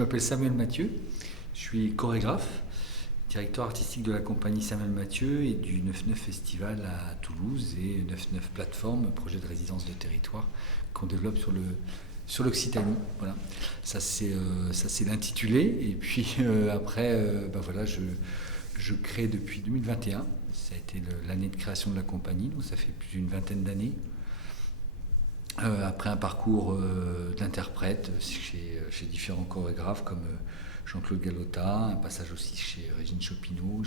m'appelle Samuel Mathieu, je suis chorégraphe, directeur artistique de la compagnie Samuel Mathieu et du 9-9 Festival à Toulouse et 9-9 Plateforme, projet de résidence de territoire qu'on développe sur l'Occitanie. Voilà. Ça c'est l'intitulé. Et puis voilà, je crée depuis 2021. Ça a été l'année de création de la compagnie, donc ça fait plus d'une vingtaine d'années. Après un parcours d'interprète chez différents chorégraphes comme Jean-Claude Galota, un passage aussi chez Régine Chopineau,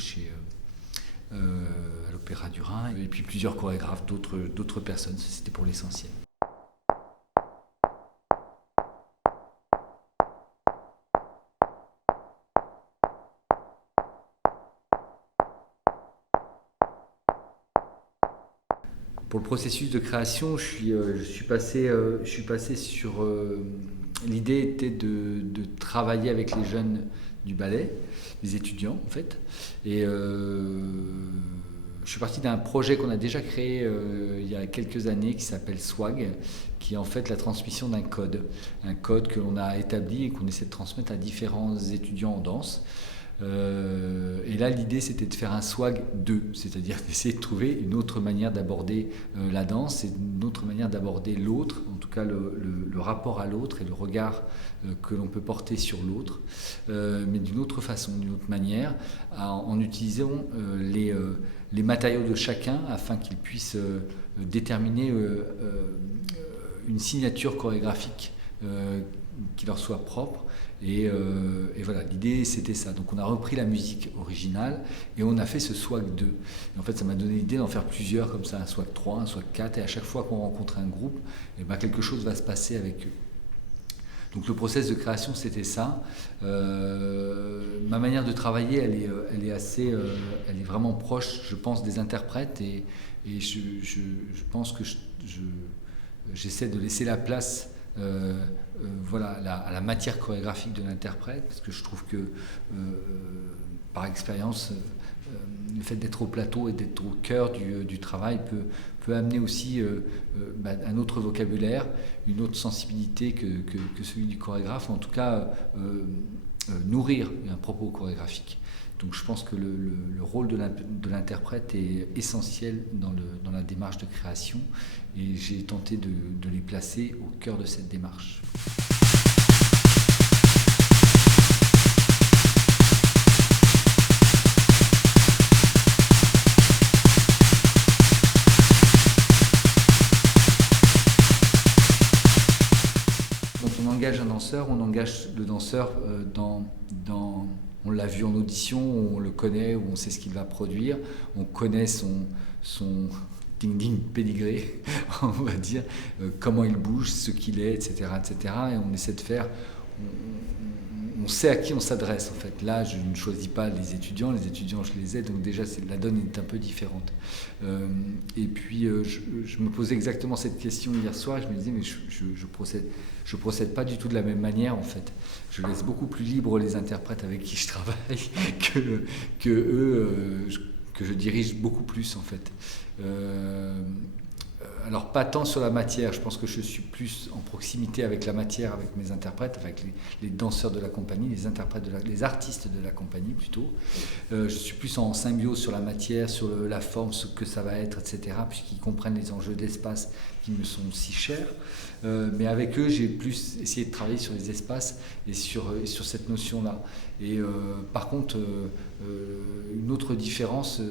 à l'Opéra du Rhin, et puis plusieurs chorégraphes d'autres personnes, c'était pour l'essentiel. Pour le processus de création, je suis passé sur... L'idée était de travailler avec les jeunes du ballet, les étudiants en fait. Et je suis parti d'un projet qu'on a déjà créé il y a quelques années qui s'appelle Swag, qui est en fait la transmission d'un code. Un code que l'on a établi et qu'on essaie de transmettre à différents étudiants en danse. Et là, l'idée, c'était de faire un swag 2, c'est-à-dire d'essayer de trouver une autre manière d'aborder la danse et une autre manière d'aborder l'autre, en tout cas le rapport à l'autre et le regard que l'on peut porter sur l'autre, mais d'une autre façon, d'une autre manière, en utilisant les matériaux de chacun afin qu'ils puissent déterminer une signature chorégraphique qui leur soit propre. Et voilà, l'idée c'était ça. Donc on a repris la musique originale et on a fait ce swag 2. Et en fait ça m'a donné l'idée d'en faire plusieurs comme ça, un swag 3, un swag 4, et à chaque fois qu'on rencontre un groupe, quelque chose va se passer avec eux. Donc le process de création c'était ça. Ma manière de travailler elle est vraiment proche, je pense, des interprètes et je pense que j'essaie de laisser la place à la matière chorégraphique de l'interprète, parce que je trouve que par expérience le fait d'être au plateau et d'être au cœur du travail peut amener aussi un autre vocabulaire, une autre sensibilité que celui du chorégraphe, en tout cas nourrir un propos chorégraphique. Donc je pense que le rôle de l'interprète est essentiel dans la démarche de création et j'ai tenté de les placer au cœur de cette démarche. Quand on engage un danseur, on engage le danseur on l'a vu en audition, on le connaît, on sait ce qu'il va produire, on connaît son ding-ding pédigré, on va dire, comment il bouge, ce qu'il est, etc., etc. Et on essaie de faire... On sait à qui on s'adresse en fait. Là, je ne choisis pas les étudiants je les aide, donc déjà la donne est un peu différente. Et puis je me posais exactement cette question hier soir, et je me disais mais je procède pas du tout de la même manière en fait. Je laisse beaucoup plus libre les interprètes avec qui je travaille que eux que je dirige beaucoup plus en fait. Alors pas tant sur la matière, je pense que je suis plus en proximité avec la matière, avec mes interprètes, avec les danseurs de la compagnie, les artistes de la compagnie plutôt. Je suis plus en symbiose sur la matière, sur la forme, ce que ça va être, etc., puisqu'ils comprennent les enjeux d'espace qui me sont si chers. Mais avec eux, j'ai plus essayé de travailler sur les espaces et sur cette notion-là. Et par contre, une autre différence,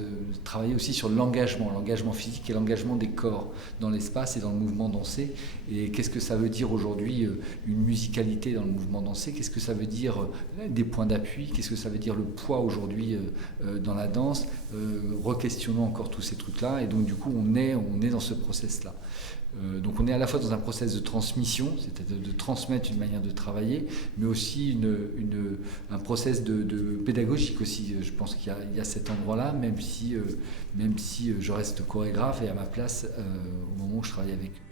travailler aussi sur l'engagement physique et l'engagement des corps dans l'espace et dans le mouvement dansé. Et qu'est-ce que ça veut dire aujourd'hui une musicalité dans le mouvement dansé? Qu'est-ce que ça veut dire des points d'appui? Qu'est-ce que ça veut dire le poids aujourd'hui dans la danse? Re-questionnons encore tous ces trucs-là. Et donc du coup, on est dans ce process-là. Donc on est à la fois dans un process de transmission, c'est-à-dire de transmettre une manière de travailler, mais aussi un process de pédagogique aussi. Je pense qu'il y a cet endroit-là, même si je reste chorégraphe et à ma place au moment où je travaille avec eux.